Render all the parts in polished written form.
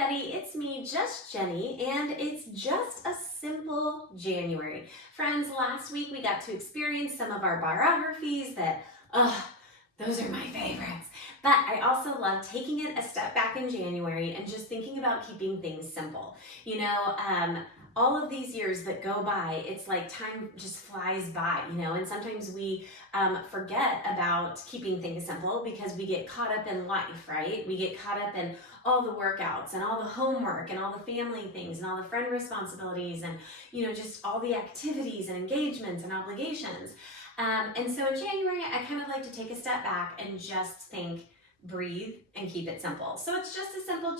everybody, it's me, Just Jenny, and it's just a simple January. Friends, last week we got to experience some of our biographies that, those are my favorites. But I also love taking it a step back in January and just thinking about keeping things simple. You know, all of these years that go by, it's like time just flies by, you know, and sometimes we forget about keeping things simple because we get caught up in life, right? We get caught up in all the workouts and all the homework and all the family things and all the friend responsibilities and, you know, just all the activities and engagements and obligations. And so in January, I kind of like to take a step back and just think, breathe, and keep it simple. So it's just a simple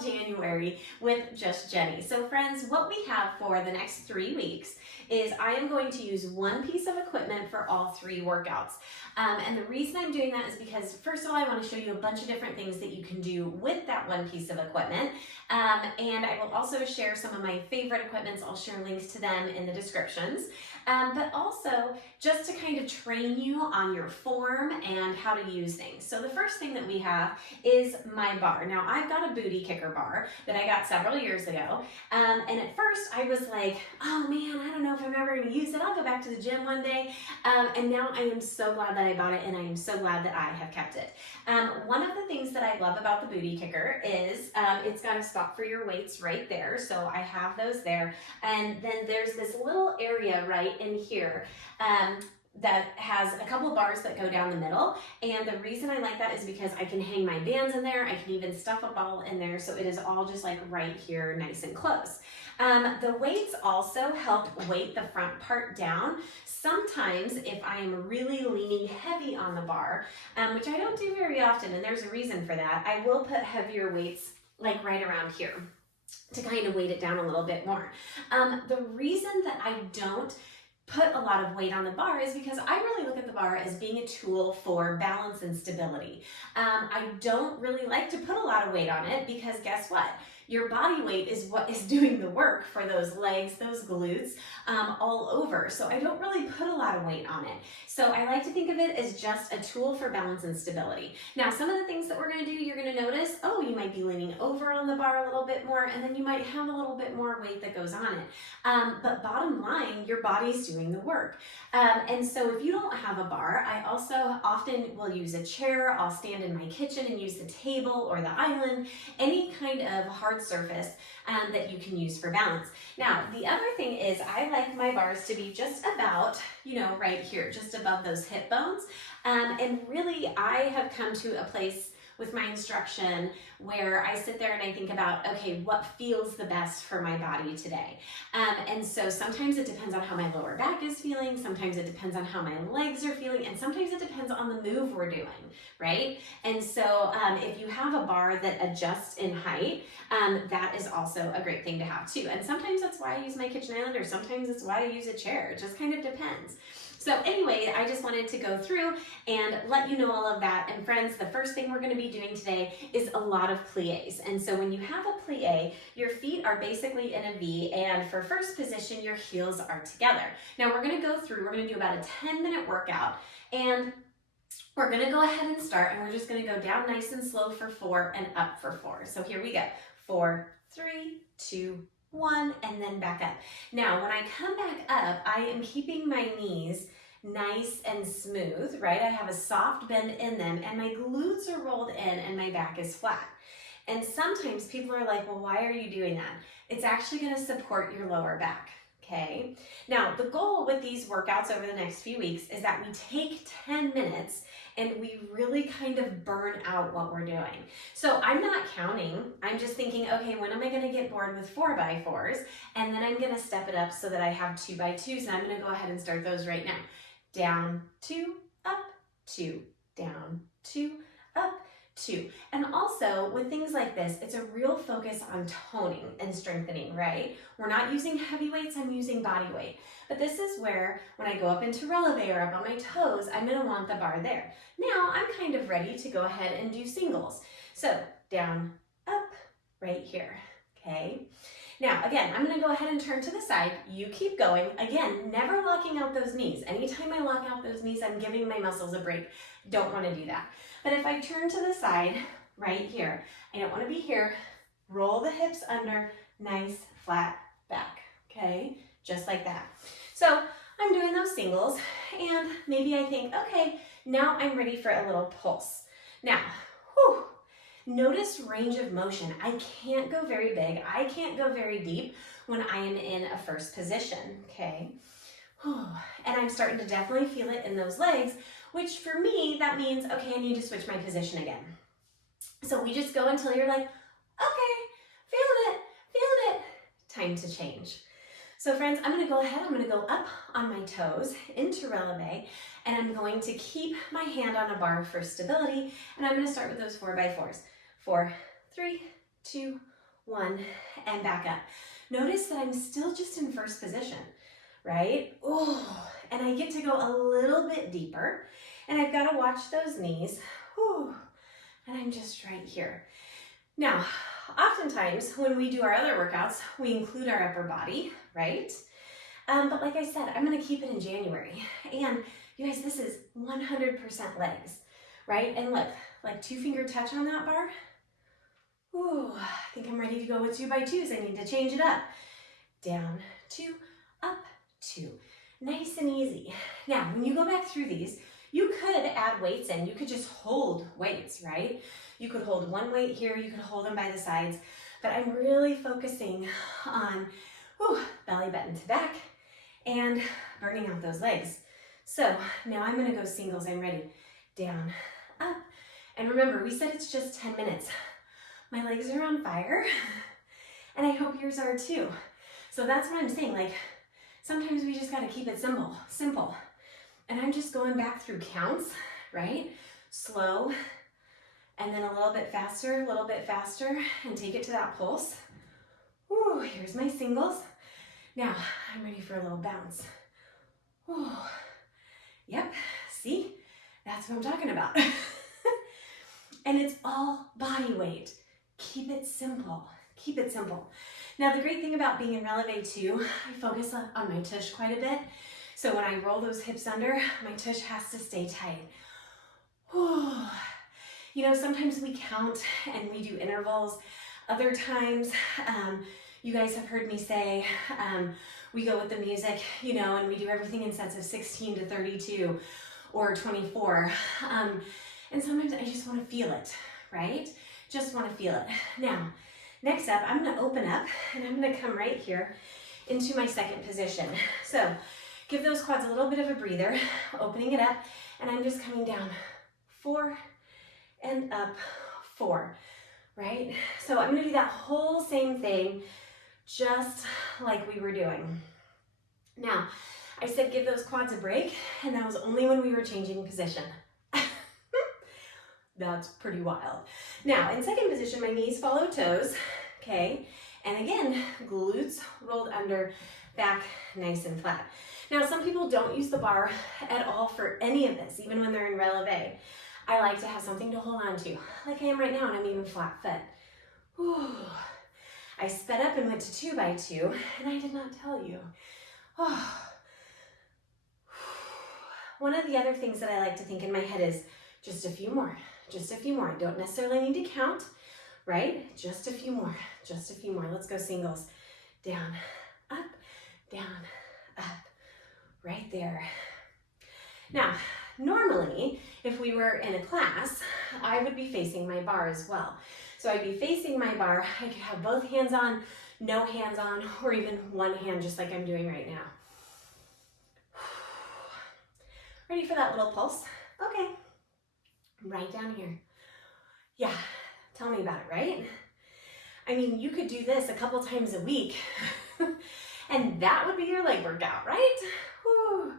January with Just Jenny. So friends, what we have for the next 3 weeks is I am going to use one piece of equipment for all 3 workouts. And the reason I'm doing that is because, first of all, I want to show you a bunch of different things that you can do with that one piece of equipment. And I will also share some of my favorite equipments. I'll share links to them in the descriptions. But also just to kind of train you on your form and how to use things. So the first thing that we have is my bar. Now I've got a booty kicker bar that I got several years ago. And at first I was like, oh man, I don't know if I'm ever going to use it. I'll go back to the gym one day. And now I am so glad that I bought it and I am so glad that I have kept it. One of the things that I love about the booty kicker is it's got a spot for your weights right there. So I have those there. And then there's this little area right in here that has a couple of bars that go down the middle. And the reason I like that is because I can hang my bands in there. I can even stuff a ball in there. So it is all just like right here, nice and close. The weights also help weight the front part down. Sometimes if I am really leaning heavy on the bar, which I don't do very often, and there's a reason for that, I will put heavier weights like right around here to kind of weight it down a little bit more. The reason that I don't put a lot of weight on the bar is because I really look at the bar as being a tool for balance and stability. I don't really like to put a lot of weight on it because guess what? Your body weight is what is doing the work for those legs, those glutes, all over. So I don't really put a lot of weight on it. So I like to think of it as just a tool for balance and stability. Now, some of the things that we're gonna do, you're gonna notice, oh, you might be leaning over on the bar a little bit more, and then you might have a little bit more weight that goes on it. But bottom line, your body's doing the work. And so if you don't have a bar, I also often will use a chair. I'll stand in my kitchen and use the table or the island, any kind of hard surface that you can use for balance. Now, the other thing is I like my bars to be just about, you know, right here, just above those hip bones. And really, I have come to a place with my instruction where I sit there and I think about, okay, what feels the best for my body today? And so sometimes it depends on how my lower back is feeling, sometimes it depends on how my legs are feeling, and sometimes it depends on the move we're doing, right? And so if you have a bar that adjusts in height, that is also a great thing to have too. And sometimes that's why I use my kitchen island, or sometimes it's why I use a chair. It just kind of depends. So anyway, I just wanted to go through and let you know all of that. And friends, the first thing we're going to be doing today is a lot of plies. And so when you have a plie, your feet are basically in a V, and for first position, your heels are together. Now we're going to go through, we're going to do about a 10-minute workout, and we're going to go ahead and start, and we're just going to go down nice and slow for 4 and up for 4. So here we go. 4, 3, 2, 1, and then back up. Now, when I come back up, I am keeping my knees nice and smooth, right? I have a soft bend in them, and my glutes are rolled in, and my back is flat. And sometimes people are like, well, why are you doing that? It's actually going to support your lower back. Okay. Now, the goal with these workouts over the next few weeks is that we take 10 minutes and we really kind of burn out what we're doing. So I'm not counting. I'm just thinking, okay, when am I going to get bored with 4x4s? And then I'm going to step it up so that I have 2x2s. And I'm going to go ahead and start those right now. Down, 2, up, 2, down, 2, up, 2. And also with things like this, it's a real focus on toning and strengthening, right? We're not using heavy weights, I'm using body weight. But this is where when I go up into releve or up on my toes, I'm gonna want the bar there. Now I'm kind of ready to go ahead and do singles. So down, up, right here, okay? Now, again, I'm gonna go ahead and turn to the side. You keep going. Again, never locking out those knees. Anytime I lock out those knees, I'm giving my muscles a break. Don't wanna do that. But if I turn to the side, right here. I don't want to be here. Roll the hips under, nice flat back, okay? Just like that. So I'm doing those singles, and maybe I think, okay, now I'm ready for a little pulse. Now, whew, notice range of motion. I can't go very big. I can't go very deep when I am in a first position, okay? Whew. And I'm starting to definitely feel it in those legs, which for me, that means, okay, I need to switch my position again. So we just go until you're like, okay, feeling it, time to change. So friends, I'm gonna go ahead, I'm gonna go up on my toes into releve, and I'm going to keep my hand on a bar for stability, and I'm gonna start with those 4x4s. 4, 3, 2, 1, and back up. Notice that I'm still just in first position, right? Oh, and I get to go a little bit deeper, and I've gotta watch those knees, whew, and I'm just right here. Now, oftentimes when we do our other workouts, we include our upper body, right? But like I said, I'm gonna keep it in January. And you guys, this is 100% legs, right? And look, like 2-finger touch on that bar. Ooh, I think I'm ready to go with 2x2s. I need to change it up. Down, 2, up, 2. Nice and easy. Now, when you go back through these, you could add weights in. You could just hold weights, right? You could hold one weight here, you could hold them by the sides, but I'm really focusing on belly button to back and burning out those legs. So now I'm gonna go singles, I'm ready. Down, up, and remember, we said it's just 10 minutes. My legs are on fire, and I hope yours are too. So that's what I'm saying, like, sometimes we just gotta keep it simple. And I'm just going back through counts, right? Slow, and then a little bit faster, and take it to that pulse. Ooh, here's my singles. Now, I'm ready for a little bounce. Ooh. Yep, see? That's what I'm talking about. And it's all body weight. Keep it simple. Keep it simple. Now, the great thing about being in releve too, I focus on my tush quite a bit. So when I roll those hips under, my tush has to stay tight. Whew. You know, sometimes we count and we do intervals. Other times, you guys have heard me say, we go with the music, you know, and we do everything in sets of 16 to 32 or 24. And sometimes I just want to feel it, right? Just want to feel it. Now, next up, I'm going to open up and I'm going to come right here into my second position. So give those quads a little bit of a breather, opening it up, and I'm just coming down 4 and up 4, right? So I'm gonna do that whole same thing, just like we were doing. Now, I said give those quads a break, and that was only when we were changing position. That's pretty wild. Now, in second position, my knees follow toes, okay? And again, glutes rolled under, back nice and flat. Now, some people don't use the bar at all for any of this, even when they're in releve. I like to have something to hold on to, like I am right now, and I'm even flat foot. Whew. I sped up and went to 2x2, and I did not tell you. Oh. One of the other things that I like to think in my head is just a few more, just a few more. I don't necessarily need to count, right? Just a few more, just a few more. Let's go singles. Down, up, right there. Now, normally, if we were in a class, I would be facing my bar as well. So I'd be facing my bar. I could have both hands on, no hands on, or even one hand, just like I'm doing right now. Ready for that little pulse? Okay. Right down here. Yeah, tell me about it, right? I mean, you could do this a couple times a week, and that would be your leg workout, right? Whew.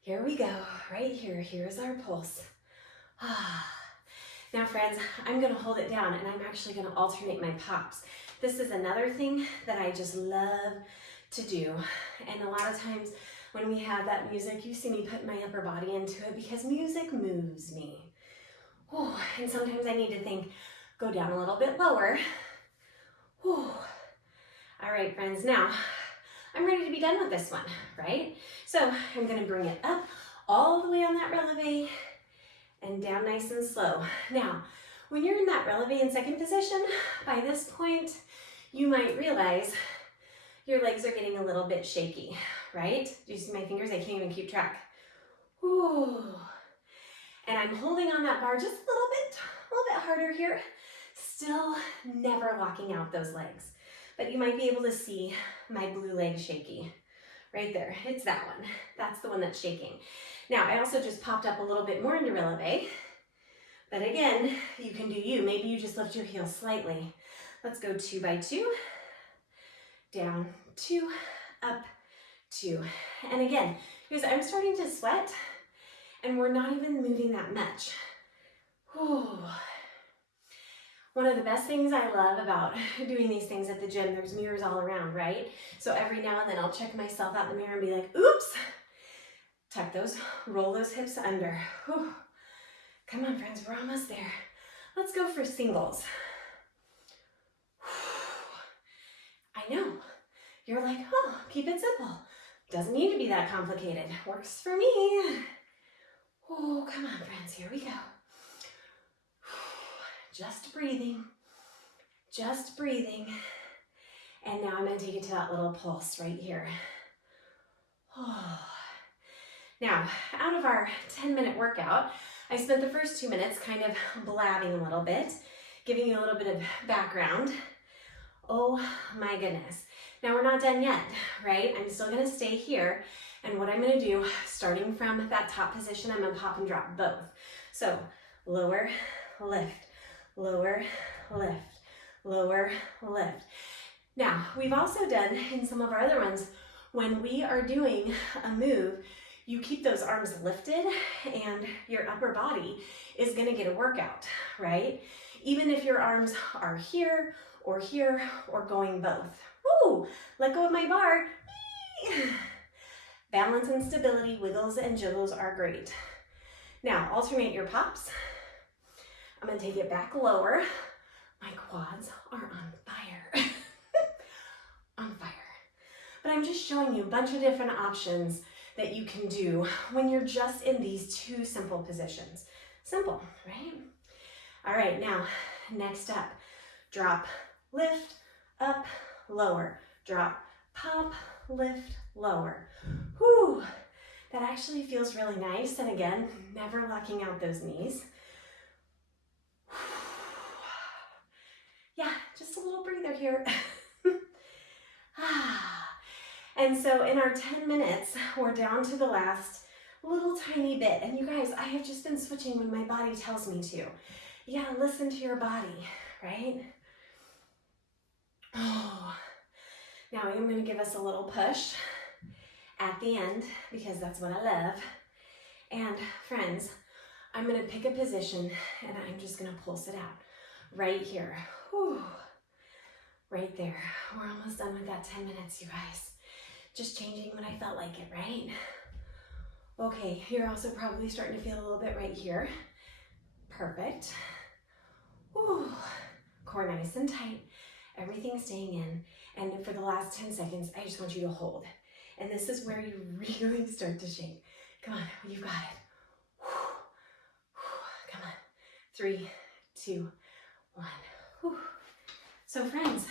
Here we go, right here. Here's our pulse. Now, friends, I'm gonna hold it down, and I'm actually gonna alternate my pops. This is another thing that I just love to do. And a lot of times when we have that music, you see me put my upper body into it because music moves me. Whew. And sometimes I need to think, go down a little bit lower. Whew. All right, friends, now I'm ready to be done with this one, right? So I'm gonna bring it up all the way on that releve and down nice and slow. Now, When you're in that releve in second position, by this point, you might realize your legs are getting a little bit shaky, right? Do you see my fingers? I can't even keep track. Ooh. And I'm holding on that bar just a little bit harder here. Still never locking out those legs. But you might be able to see my blue leg shaky. Right there, it's that one. That's the one that's shaking. Now, I also just popped up a little bit more into releve. But again, you can do you. Maybe you just lift your heels slightly. Let's go 2 by 2. Down, 2, up, 2. And again, because I'm starting to sweat and we're not even moving that much. Whew. One of the best things I love about doing these things at the gym, there's mirrors all around, right? So every now and then I'll check myself out in the mirror and be like, oops, tuck those, roll those hips under. Whew. Come on, friends, we're almost there. Let's go for singles. I know, you're like, oh, keep it simple. Doesn't need to be that complicated. Works for me. Oh, come on, friends, here we go. Just breathing, just breathing. And now I'm gonna take it to that little pulse right here. Oh. Now, out of our 10-minute workout, I spent the first 2 minutes kind of blabbing a little bit, giving you a little bit of background. Oh my goodness. Now we're not done yet, right? I'm still gonna stay here. And what I'm gonna do, starting from that top position, I'm gonna pop and drop both. So lower, lift, lower, lift, lower, lift. Now, we've also done in some of our other ones, when we are doing a move, you keep those arms lifted and your upper body is gonna get a workout, right? Even if your arms are here or going both. Woo! Let go of my bar. Balance and stability, wiggles and jiggles are great. Now, alternate your pops. I'm gonna take it back lower. My quads are on fire. On fire. But I'm just showing you a bunch of different options that you can do when you're just in these two simple positions. Simple, right? All right, now, next up, drop, lift, up, lower, drop, pop, lift, lower. Whew, that actually feels really nice. And again, never locking out those knees. Yeah, just a little breather here. And so in our 10 minutes, we're down to the last little tiny bit. And you guys, I have just been switching when my body tells me to. You gotta listen to your body, right? Oh, now I'm gonna give us a little push at the end because that's what I love. And friends, I'm gonna pick a position and I'm just gonna pulse it out right here. Whew. Right there. We're almost done with that 10 minutes, you guys. Just changing when I felt like it, right? Okay, you're also probably starting to feel a little bit right here. Perfect. Whew. Core nice and tight. Everything staying in. And for the last 10 seconds, I just want you to hold. And this is where you really start to shake. Come on, you've got it. Whew. Whew. Come on. 3, 2, 1. Whew. So friends,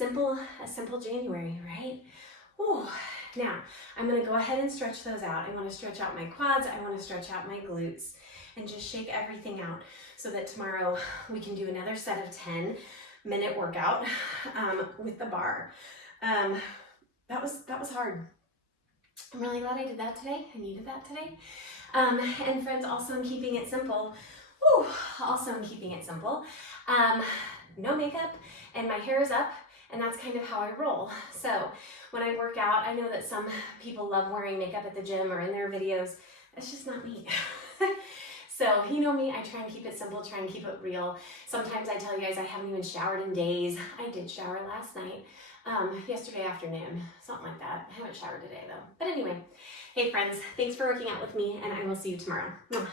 a simple January, right? Ooh. Now, I'm gonna go ahead and stretch those out. I wanna stretch out my quads, I wanna stretch out my glutes, and just shake everything out so that tomorrow we can do another set of 10-minute workout with the bar. That was hard. I'm really glad I did that today. I needed that today. And friends, also I'm keeping it simple. Ooh, also I'm keeping it simple. No makeup, and my hair is up, and that's kind of how I roll. So when I work out, I know that some people love wearing makeup at the gym or in their videos. It's just not me. So you know me, I try and keep it simple, try and keep it real. Sometimes I tell you guys I haven't even showered in days. I did shower last night, yesterday afternoon, something like that. I haven't showered today though. But anyway, hey friends, thanks for working out with me, and I will see you tomorrow. Mwah.